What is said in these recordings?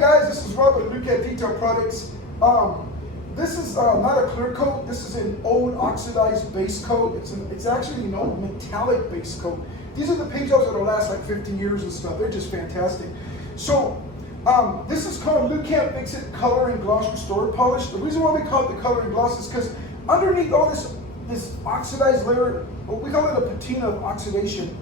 guys, this is Rob with Lukat Detail Products. This is not a clear coat. This is an old oxidized base coat. It's actually an old metallic base coat. These are the paint jobs that'll last like 50 years and stuff. They're just fantastic. So this is called Lukat Fix It Color and Gloss Restored Polish. The reason why we call it the color and gloss is because underneath all this oxidized layer, what we call it a patina of oxidation,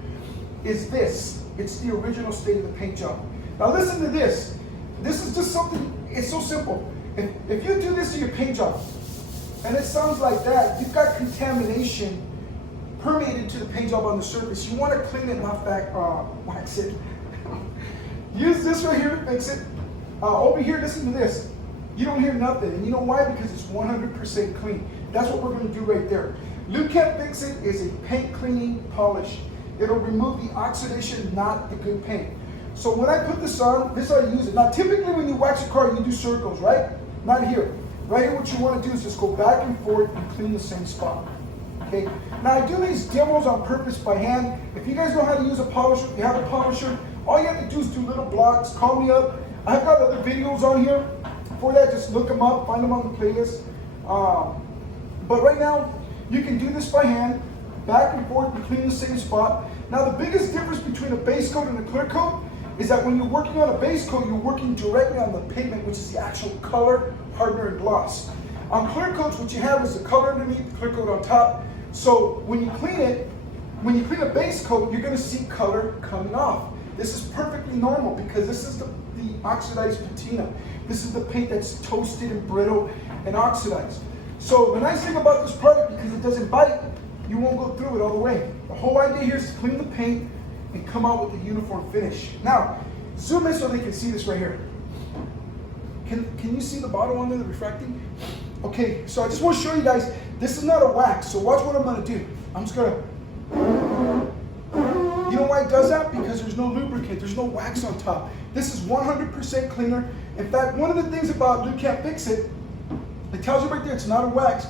is this. It's the original state of the paint job. Now listen to this. This is just something, it's so simple. If you do this to your paint job, and it sounds like that, you've got contamination permeated to the paint job on the surface. You want to clean it, not wax it. Use this right here to fix it. Over here, listen to this. You don't hear nothing, and you know why? Because it's 100% clean. That's what we're going to do right there. Lukat Fix It is a paint cleaning polish. It'll remove the oxidation, not the good paint. So when I put this on, this is how you use it. Now typically when you wax your car, you do circles, right? Not here. Right here, what you want to do is just go back and forth and clean the same spot. Okay. Now I do these demos on purpose by hand. If you guys know how to use a polisher, if you have a polisher, all you have to do is do little blocks. Call me up. I've got other videos on here. For that, just look them up, find them on the playlist. But right now, you can do this by hand, back and forth, and clean the same spot. Now the biggest difference between a base coat and a clear coat is that when you're working on a base coat, you're working directly on the pigment, which is the actual color, hardener, and gloss. On clear coats, what you have is the color underneath, the clear coat on top. So when you clean it, when you clean a base coat, you're gonna see color coming off. This is perfectly normal because this is the oxidized patina. This is the paint that's toasted and brittle and oxidized. So the nice thing about this product, because it doesn't bite, you won't go through it all the way. The whole idea here is to clean the paint and come out with a uniform finish. Now, zoom in so they can see this right here. Can you see the bottom on there, the refracting? Okay, so I just want to show you guys, this is not a wax, so watch what I'm gonna do. I'm just gonna, you know why it does that? Because there's no lubricant, there's no wax on top. This is 100% cleaner. In fact, one of the things about Lukat Fix It, it tells you right there, it's not a wax.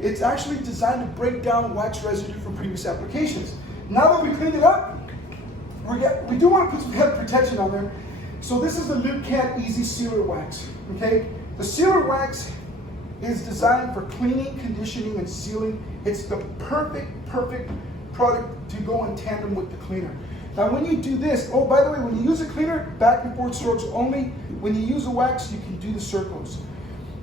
It's actually designed to break down wax residue from previous applications. Now that we cleaned it up, we do want to put some head protection on there. So this is the Lukat Easy Sealer Wax, okay? The sealer wax is designed for cleaning, conditioning, and sealing. It's the perfect product to go in tandem with the cleaner. Now when you do this, oh, by the way, when you use a cleaner, back and forth strokes only. When you use a wax, you can do the circles.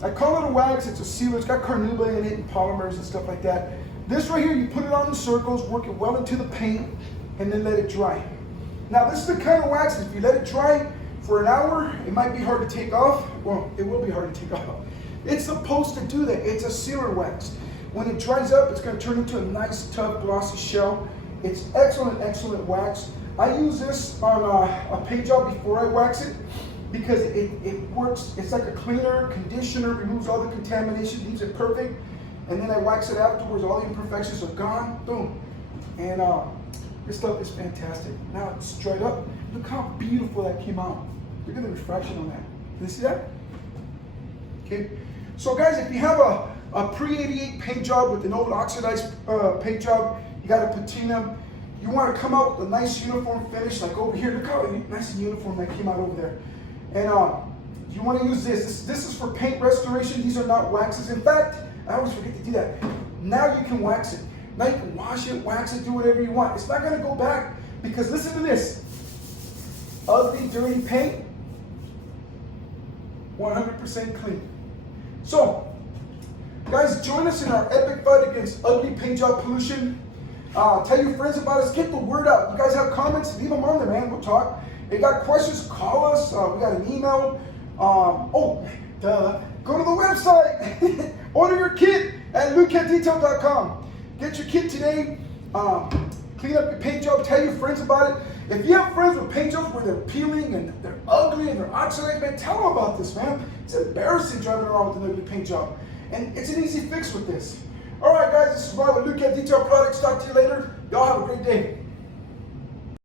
I call it a wax, it's a sealer, it's got carnauba in it and polymers and stuff like that. This right here, you put it on the circles, work it well into the paint, and then let it dry. Now this is the kind of wax, if you let it dry for an hour, it might be hard to take off. Well, it will be hard to take off. It's supposed to do that. It's a sealer wax. When it dries up, it's going to turn into a nice, tough, glossy shell. It's excellent wax. I use this on a paint job before I wax it because it works. It's like a cleaner, conditioner, removes all the contamination, leaves it perfect. And then I wax it afterwards. All the imperfections are gone. Boom. And this stuff is fantastic. Now it's dried up. Look how beautiful that came out. Look at the refraction on that. Can you see that? Okay. So guys, if you have a pre-88 paint job with an old oxidized paint job, you got a patina, you want to come out with a nice uniform finish, like over here. Look how nice and uniform that came out over there. And you want to use this. This is for paint restoration. These are not waxes. In fact, I always forget to do that. Now you can wax it. Now you can wash it, wax it, do whatever you want. It's not going to go back because listen to this. Ugly, dirty paint, 100% clean. So, guys, join us in our epic fight against ugly paint job pollution. Tell your friends about us. Get the word out. You guys have comments? Leave them on there, man. We'll talk. If you got questions, call us. We got an email. Go to the website. Order your kit at lukatdetail.com. Get your kit today. Clean up your paint job. Tell your friends about it. If you have friends with paint jobs where they're peeling and they're ugly and they're oxidized, man, tell them about this, man. It's embarrassing driving around with an ugly paint job. And it's an easy fix with this. All right, guys, this is Rob with Lukat Detail Products. Talk to you later. Y'all have a great day.